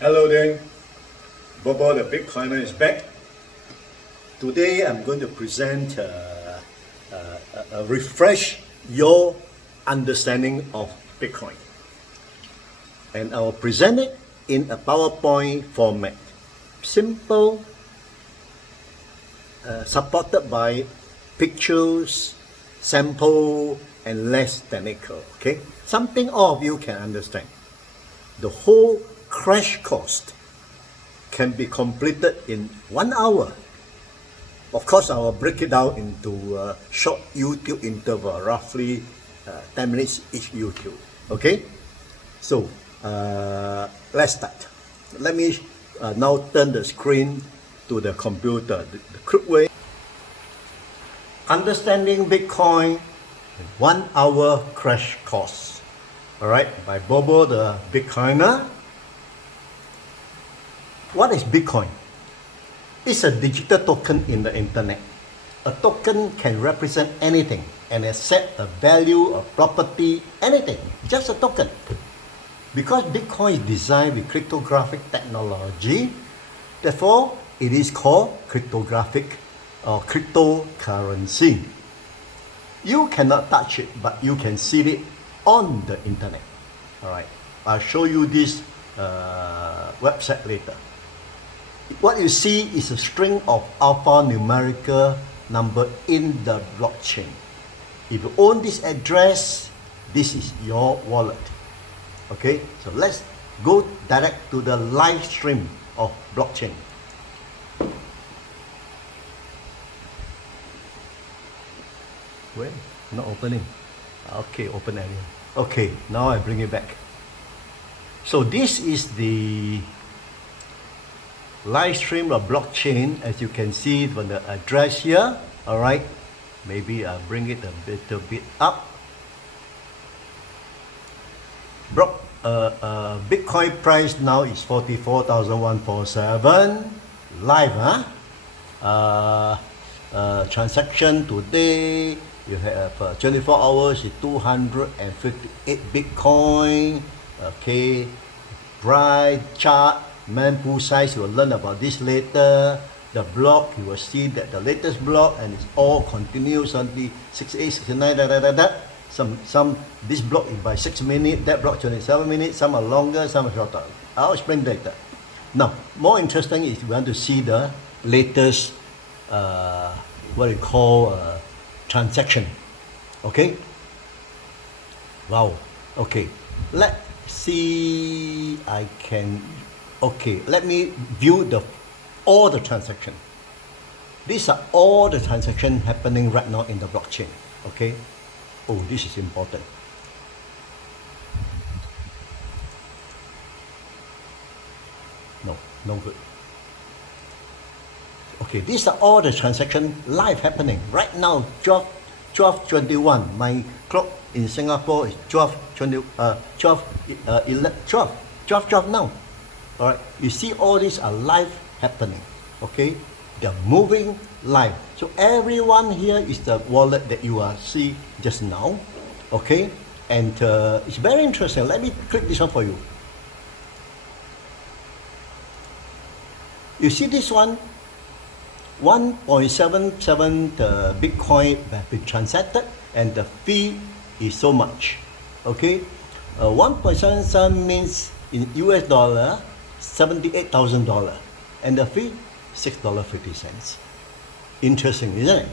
Hello there, BoBo the Bitcoiner is back. Today I'm going to present refresh your understanding of Bitcoin, and I'll present it in a PowerPoint format, simple, supported by pictures, sample, and less technical. Okay, something all of you can understand. The whole crash course can be completed in 1 hour. Of course, I will break it down into a short YouTube interval, roughly 10 minutes each YouTube. Okay? So, let's start. Let me now turn the screen to the computer, the quick way. Understanding Bitcoin, 1 hour crash course. Alright, by BoBo the Bitcoiner. What is Bitcoin? It's a digital token in the internet. A token can represent anything, an asset, a value, a property, anything, just a token. Because Bitcoin is designed with cryptographic technology, therefore it is called cryptographic or cryptocurrency. You cannot touch it, but you can see it on the internet. Alright, I'll show you this website later. What you see is a string of alphanumerical number in the blockchain. If you own this address, this is your wallet. Okay, so let's go direct to the live stream of blockchain. Where? Not opening. Okay, open area. Okay, now I bring it back. So this is the live stream of blockchain, as you can see from the address here. All right, maybe I'll bring it a little bit up. Bitcoin price now is 44,147 live. Transaction today you have 24 hours is 258 Bitcoin. Okay, price chart, mempool size, you will learn about this later. The block, you will see that the latest block, and it's all continues on the 68, 69, Some this block is by 6 minutes, that block 27 minutes, some are longer, some are shorter. I'll explain later. Now, more interesting is we want to see the latest what we call transaction. Okay? Wow. Okay. Let's see. Okay, let me view all the transactions. These are all the transactions happening right now in the blockchain. Okay. Oh, this is important. No good. Okay, these are all the transactions live happening right now. 12:21. My clock in Singapore is 12 now. All right, you see all these are live happening. Okay, they're moving live. So everyone here is the wallet that you see just now. Okay, and it's very interesting. Let me click this one for you. You see this one, 1.77 Bitcoin have been transacted, and the fee is so much. Okay, 1.77 means in US dollar $78,000, and the fee $6.50. Interesting, isn't it?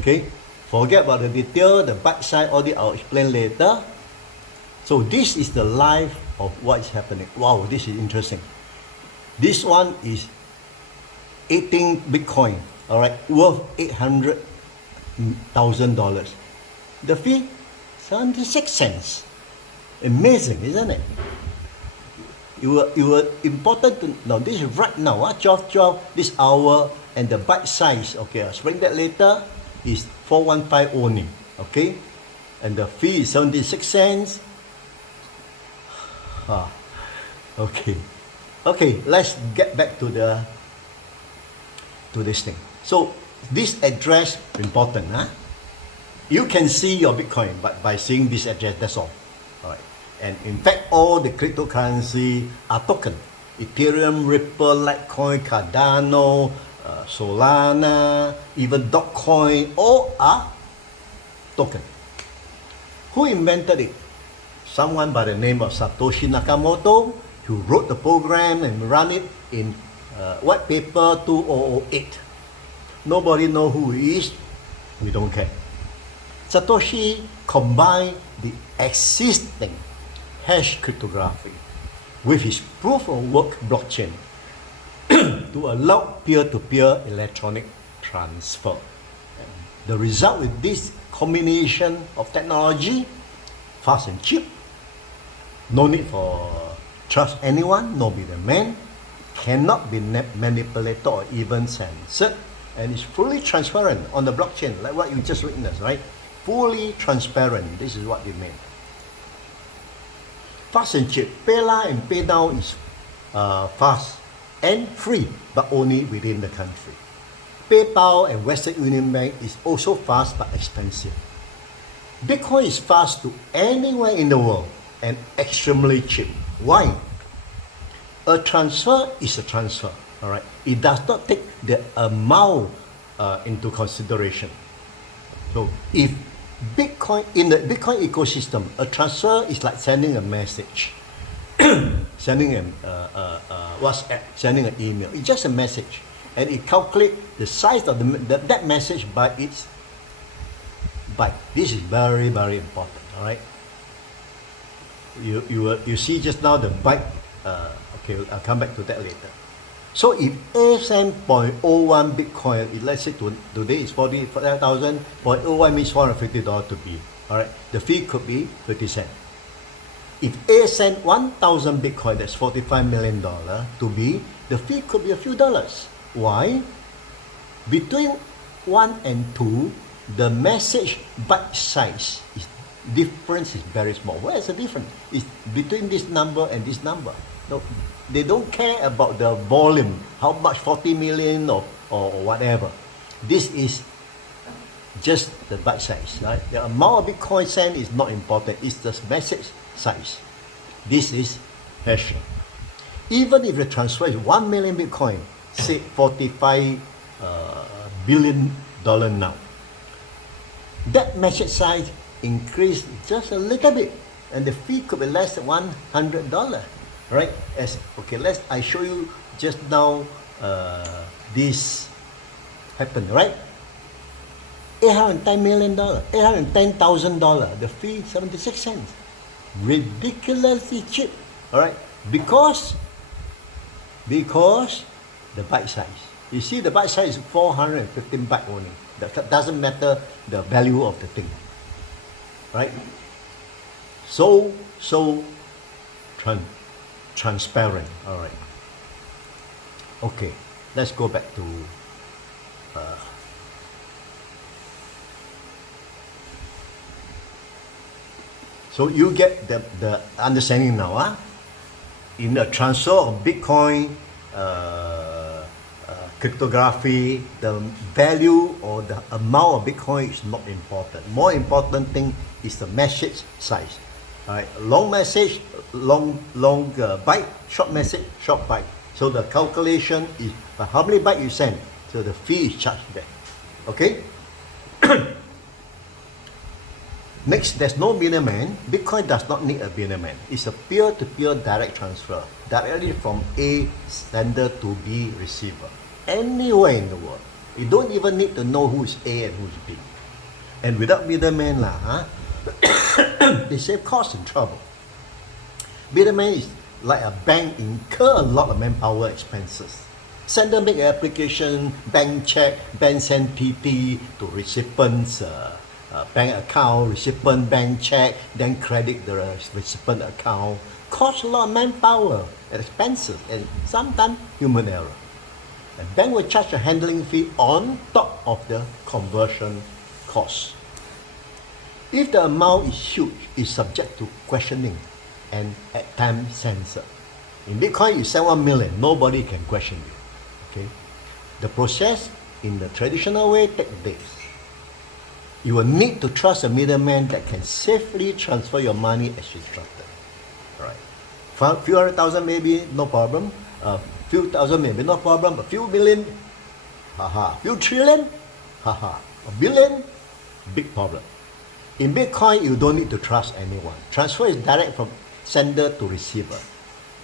Okay, forget about the detail, the Byte size, all the I'll explain later. So this is the live of what is happening. Wow, this is interesting. This one is 18 Bitcoin, all right, worth $800,000. The fee 76 cents. Amazing, isn't it? You were important to know this is right now, 12, this hour, and the Byte size, okay, I'll explain that later, is 415 only, okay? And the fee is 76 cents. Okay. Okay, let's get back to this thing. So this address important, You can see your Bitcoin by seeing this address, that's all. All right. And in fact, all the cryptocurrency are token. Ethereum, Ripple, Litecoin, Cardano, Solana, even Dogecoin, all are token. Who invented it? Someone by the name of Satoshi Nakamoto, who wrote the program and ran it in white paper 2008. Nobody know who he is. We don't care. Satoshi combined the existing hash cryptography with his proof of work blockchain to allow peer-to-peer electronic transfer. The result with this combination of technology, fast and cheap, no need for trust anyone, no middleman, cannot be manipulated or even censored, and is fully transparent on the blockchain, like what you just witnessed, right? Fully transparent, this is what they mean. Fast and cheap. PayLah and PayNow is fast and free, but only within the country. PayPal and Western Union Bank is also fast but expensive. Bitcoin is fast to anywhere in the world and extremely cheap. Why? A transfer is a transfer, all right? It does not take the amount into consideration. So if Bitcoin, in the Bitcoin ecosystem, a transfer is like sending a message, sending a WhatsApp, sending an email. It's just a message, and it calculates the size of that message by its byte. This is very, very important. All right. You see just now the byte. Okay, I'll come back to that later. So if A send 0.01 Bitcoin, let's say today is 45,000, 0.01 means $450 to B. Alright, the fee could be 50 cents. If A send 1,000 Bitcoin, that's $45 million to B, the fee could be a few dollars. Why? Between 1 and 2, the message byte size difference is very small. Where is the difference? It's between this number and this number. No, they don't care about the volume, how much, 40 million or whatever. This is just the byte size, right? The amount of Bitcoin sent is not important, it's the message size. This is hashing. Even if the transfer is 1 million Bitcoin, say $45 billion now, that message size increased just a little bit, and the fee could be less than $100. Right? I show you just now this happened, right? $810 million, $810,000. The fee 76 cents. Ridiculously cheap. Alright? Because the byte size. You see the byte size is 415 byte only. That doesn't matter the value of the thing. Right? So transparent. All right. Okay, let's go back to so you get the understanding now. In the transfer of Bitcoin cryptography, the value or the amount of Bitcoin is not important. More important thing is the message size. Alright, long message, long byte, short message, short byte. So the calculation is how many byte you send. So the fee is charged there. Okay? Next, there's no middleman. Bitcoin does not need a middleman. It's a peer-to-peer direct transfer, directly from A sender to B receiver, anywhere in the world. You don't even need to know who's A and who's B. And without middleman they save cost and trouble. Middleman is like a bank incur a lot of manpower expenses. Sender make an application, bank check, bank send TT to recipient's bank account, recipient bank check, then credit the recipient account. Cost a lot of manpower and expenses, and sometimes human error. The bank will charge a handling fee on top of the conversion cost. If the amount is huge, it's subject to questioning and at times censored. In Bitcoin, you send 1 million, nobody can question you. Okay? The process in the traditional way takes days. You will need to trust a middleman that can safely transfer your money as instructed. Right? For a few hundred thousand maybe, no problem. A few thousand maybe no problem, a few million, haha. Few trillion, haha. A billion, big problem. In Bitcoin, you don't need to trust anyone. Transfer is direct from sender to receiver.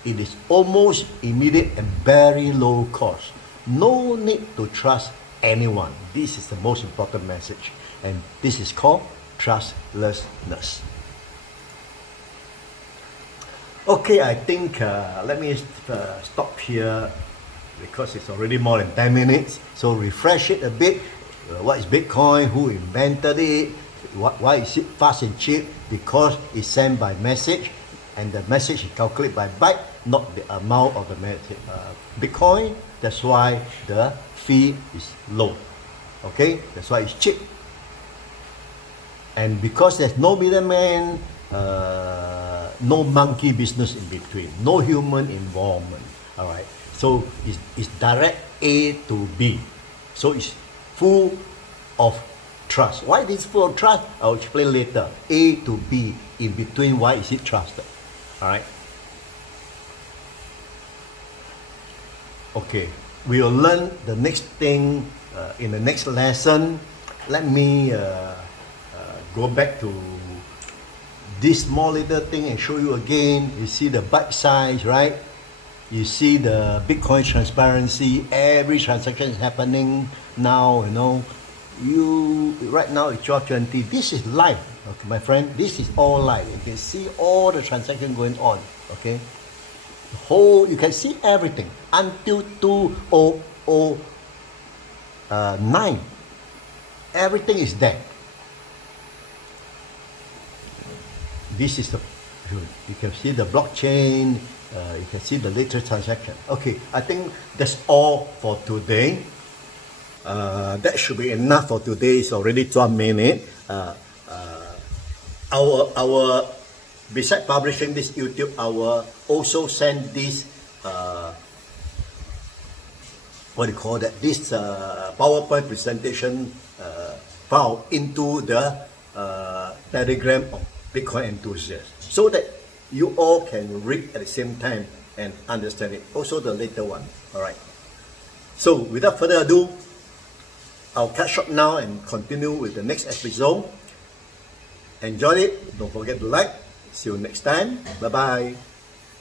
It is almost immediate and very low cost. No need to trust anyone. This is the most important message. And this is called trustlessness. Okay, I think let me stop here because it's already more than 10 minutes. So refresh it a bit. What is Bitcoin? Who invented it? Why is it fast and cheap? Because it's sent by message, and the message is calculated by byte, not the amount of the message. Bitcoin, that's why the fee is low. Okay, that's why it's cheap. And because there's no middleman, no monkey business in between, no human involvement. All right, so it's direct A to B, so it's full of trust. Why is it full of trust? I'll explain later. A to B, in between, why is it trusted? All right. Okay, we will learn the next thing in the next lesson. Let me go back to this small little thing and show you again. You see the byte size, right? You see the Bitcoin transparency. Every transaction is happening now. You know, right now it's 12:20. This is live, okay, my friend. This is all live. You can see all the transaction going on. Okay, the whole, you can see everything until 2009. Everything is there. This is the, you can see the blockchain, you can see the latest transaction. Okay, I think that's all for today. That should be enough for today. It's already 12 minutes. Our besides publishing this YouTube, I will also send this what do you call that? This PowerPoint presentation file into the Telegram of Bitcoin enthusiasts, so that you all can read at the same time and understand it. Also the later one. All right. So without further ado, I'll cut short now and continue with the next episode. Enjoy it. Don't forget to like. See you next time. Bye bye.